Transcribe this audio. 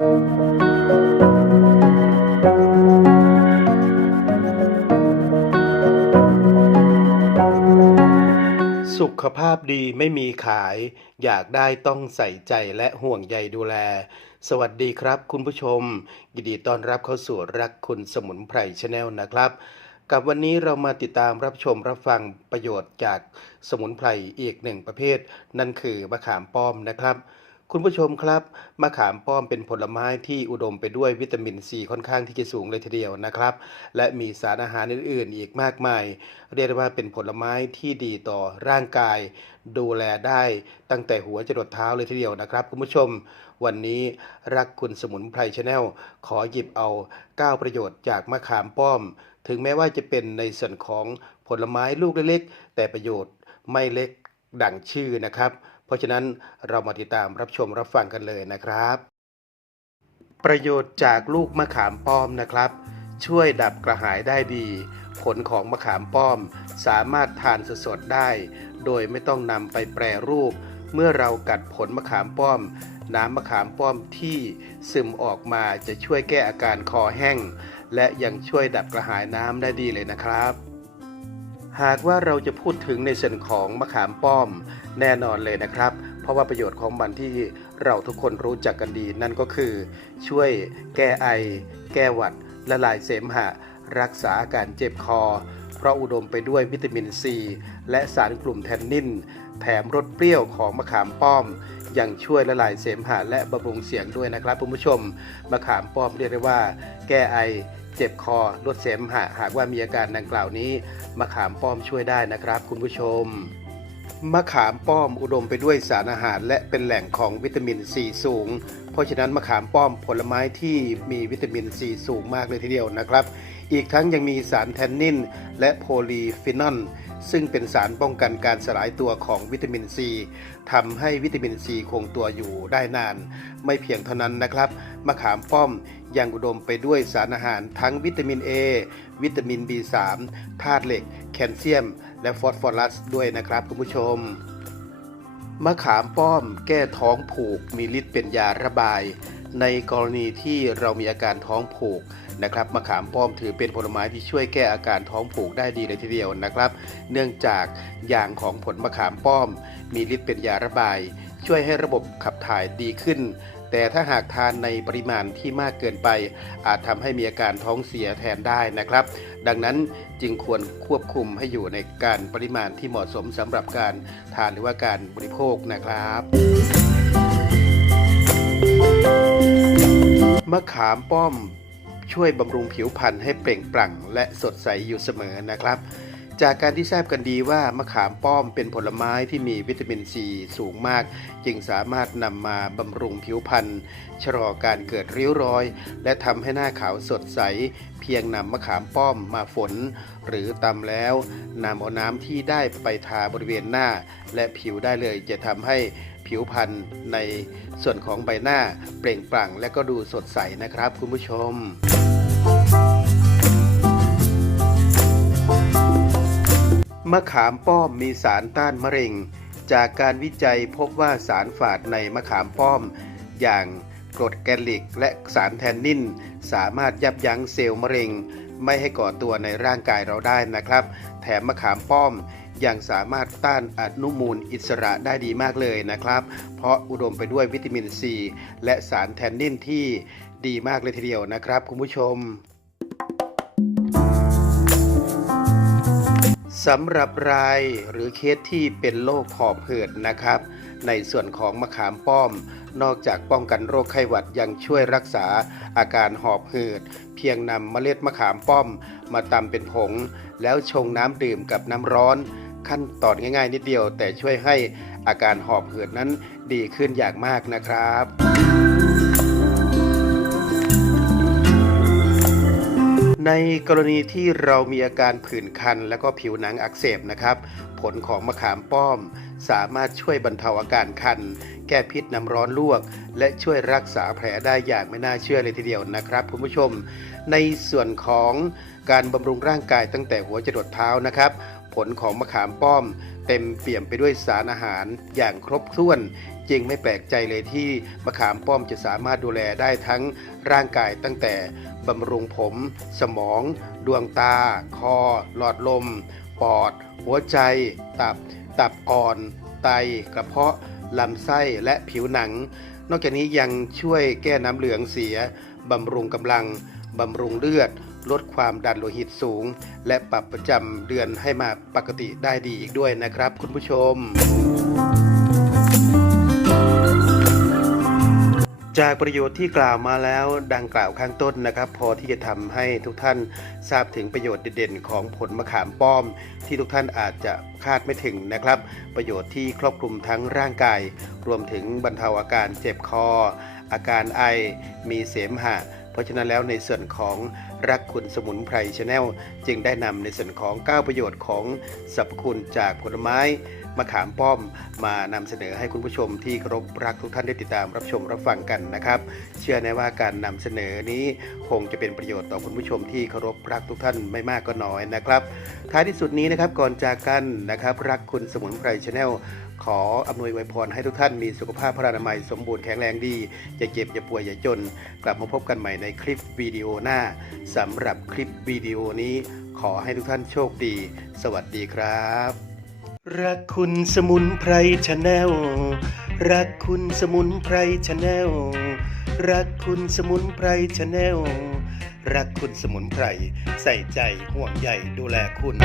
สุขภาพดีไม่มีขาย อยากได้ต้องใส่ใจและห่วงใยดูแล สวัสดีครับคุณผู้ชม ยินดีต้อนรับเข้าสู่รักคุณสมุนไพรชาแนลนะครับ กับวันนี้เรามาติดตามรับชมรับฟังประโยชน์จากสมุนไพรอีกหนึ่งประเภท นั่นคือมะขามป้อมนะครับ คุณผู้ชมครับมะขามป้อมเป็นผลไม้ที่อุดมไปด้วยวิตามินซีค่อนข้างที่จะสูงเลยทีเดียวนะครับ และมีสารอาหารอื่นๆ อีกมากมาย เรียกได้ว่าเป็นผลไม้ที่ดีต่อร่างกาย ดูแลได้ตั้งแต่หัวจรดเท้าเลยทีเดียวนะครับ คุณผู้ชม วันนี้รักคุณสมุนไพรชาแนลขอหยิบเอา 9 ประโยชน์จากมะขามป้อม ถึงแม้ว่าจะเป็นในส่วนของผลไม้ลูกเล็กๆแต่ประโยชน์ไม่เล็กดังชื่อนะครับ เพราะฉะนั้นเรามาติดตามรับชมรับฟังกันเลยนะครับ ประโยชน์จากลูกมะขามป้อมนะครับ ช่วยดับกระหายได้ดี ผลของมะขามป้อมสามารถทานสดๆได้ โดยไม่ต้องนำไปแปรรูป เมื่อเรากัดผลมะขามป้อม น้ำมะขามป้อมที่ซึมออกมาจะช่วยแก้อาการคอแห้ง และยังช่วยดับกระหายน้ำได้ดีเลยนะครับ หากว่าเราจะพูดถึงในส่วนของมะขามป้อมแน่นอนเลยนะครับ เพราะว่าประโยชน์ของมันที่เราทุกคนรู้จักกันดี นั่นก็คือ ช่วยแก้ไอ แก้หวัด ละลายเสมหะ รักษาอาการเจ็บคอ เพราะอุดมไปด้วยวิตามินซี และสารกลุ่มแทนนิน แถมรสเปรี้ยวของมะขามป้อมยังช่วยละลายเสมหะและบำรุงเสียงด้วยนะครับคุณผู้ชมมะขามป้อมเรียกได้ว่า แก้ไอ เจ็บคอลดเสมหะหากว่ามีอาการดังกล่าวนี้มะขามป้อมช่วยได้นะครับ คุณผู้ชมมะขามป้อมอุดมไปด้วยสารอาหาร และเป็นแหล่งของวิตามินซีสูง เพราะฉะนั้นมะขามป้อมผลไม้ที่มีวิตามินซีสูงมากเลยทีเดียวนะครับ อีกทั้งยังมีสารแทนนินและโพลีฟีนอล ซึ่งเป็นสารป้องกันการสลายตัวของวิตามินซีทำให้วิตามินซีคงตัวอยู่ได้นาน ไม่เพียงเท่านั้นนะครับ มะขามป้อมยังอุดมไปด้วยสารอาหารทั้งวิตามิน A วิตามิน B3 ธาตุเหล็ก แคลเซียม และฟอสฟอรัสด้วยนะครับคุณผู้ชม มะขามป้อมแก้ท้องผูกมีฤทธิ์เป็นยาระบาย ในกรณีที่เรามีอาการท้องผูกนะครับมะขามป้อมถือเป็นผลไม้ที่ช่วยแก้อาการท้องผูกได้ดีเลยทีเดียวนะครับ เนื่องจากยางของผลมะขามป้อม มีฤทธิ์เป็นยาระบาย ช่วยให้ระบบขับถ่ายดีขึ้น แต่ถ้าหากทานในปริมาณที่มากเกินไป อาจทำให้มีอาการท้องเสียแทนได้นะครับ ดังนั้นจึงควรควบคุมให้อยู่ในการปริมาณที่เหมาะสมสำหรับการทานหรือว่าการบริโภคนะครับ มะขามป้อมช่วยบำรุงผิวพรรณให้เปล่งปลั่งและสดใสอยู่เสมอนะครับ จากการที่ทราบกันดีว่ามะขามป้อมเป็นผลไม้ที่มีวิตามินซีสูงมาก จึงสามารถนำมาบำรุงผิวพรรณชะลอการเกิดริ้วรอย และทำให้หน้าขาวสดใส เพียงนำมะขามป้อมมาฝน หรือตำแล้วนำเอาน้ำที่ได้ไปทาบริเวณหน้า และผิวได้เลยจะทำให้ผิวพรรณในส่วนของใบหน้าเปล่งปลั่งและก็ดูสดใสนะครับคุณผู้ชม มะขามป้อมมีสารต้านมะเร็ง จากการวิจัยพบว่าสารฝาดในมะขามป้อม อย่างกรดแกลิกและสารแทนนินสามารถยับยั้งเซลล์มะเร็ง ไม่ให้ก่อตัวในร่างกายเราได้นะครับ แถมมะขามป้อมยังสามารถต้านอนุมูลอิสระได้ดีมากเลยนะครับ เพราะอุดมไปด้วยวิตามินซีและสารแทนนินที่ดีมากเลยทีเดียวนะครับ คุณผู้ชม สำหรับรายหรือเคสที่เป็นโรคหอบหืดนะครับ ในส่วนของมะขามป้อม นอกจากป้องกันโรคไข้หวัดยังช่วยรักษาอาการหอบหืด เพียงนำเมล็ดมะขามป้อม มาตำเป็นผง แล้วชงน้ำดื่มกับน้ำร้อน ขั้นตอนง่ายๆ นิดเดียว แต่ช่วยให้อาการหอบหืดนั้นดีขึ้นอย่างมากนะครับ ในกรณีที่เรามีอาการผื่นคัน และก็ผิวหนังอักเสบนะครับ ผลของมะขามป้อม สามารถช่วยบรรเทาอาการคัน แก้พิษน้ำร้อนลวก และช่วยรักษาแผลได้อย่างไม่น่าเชื่อเลยทีเดียวนะครับคุณผู้ชม ในส่วนของการบำรุงร่างกายตั้งแต่หัวจรดเท้านะครับ ผลของมะขามป้อม เต็มเปี่ยมไปด้วยสารอาหารอย่างครบถ้วน จึงไม่แปลกใจเลยที่มะขามป้อมจะสามารถดูแลได้ทั้งร่างกายตั้งแต่บำรุงผม สมอง ดวงตา คอ หลอดลม ปอด หัวใจ ตับ ตับอ่อน ไต กระเพาะ ลำไส้ และผิวหนัง นอกจากนี้ยังช่วยแก้น้ำเหลืองเสีย บำรุงกำลัง บำรุงเลือด ลดความดันโลหิตสูง และปรับประจำเดือนให้มาปกติได้ดีอีกด้วยนะครับ คุณผู้ชม จากประโยชน์ที่กล่าวมาแล้วดังกล่าวข้างต้นนะครับ พอที่จะทำให้ทุกท่านทราบถึงประโยชน์เด่นๆ ของผลมะขามป้อม ที่ทุกท่านอาจจะคาดไม่ถึงนะครับ ประโยชน์ที่ครอบคลุมทั้งร่างกาย รวมถึงบรรเทาอาการเจ็บคอ อาการไอมีเสมหะ เพราะฉะนั้นแล้วในส่วนของ รักคุณสมุนไพรชาแนลจึงได้นำในส่วนของ 9 ประโยชน์ของสรรพคุณจากผลไม้มะขามป้อมมานำเสนอให้คุณผู้ชมที่เคารพรักทุกท่านได้ติดตามรับชมรับฟังกันนะครับ เชื่อแน่ว่าการนำเสนอนี้คงจะเป็นประโยชน์ต่อคุณผู้ชมที่เคารพรักทุกท่านไม่มากก็น้อยนะครับท้ายที่สุดนี้นะครับก่อนจากกันนะครับ รักคุณสมุนไพรชาแนลขออำนวยไวยพรให้ทุกท่านมีสุขภาพพระนามัยสมบูรณ์แข็งแรงดีอย่าเจ็บอย่าป่วยอย่าจน กลับมาพบกันใหม่ในคลิปวิดีโอหน้าสำหรับคลิปวิดีโอนี้ ขอให้ทุกท่านโชคดี สวัสดีครับ รักคุณสมุนไพรชาแนลรักคุณสมุนไพรชาแนลรักคุณสมุนไพรชาแนลรักคุณสมุนไพร ใส่ใจห่วงใยดูแลคุณ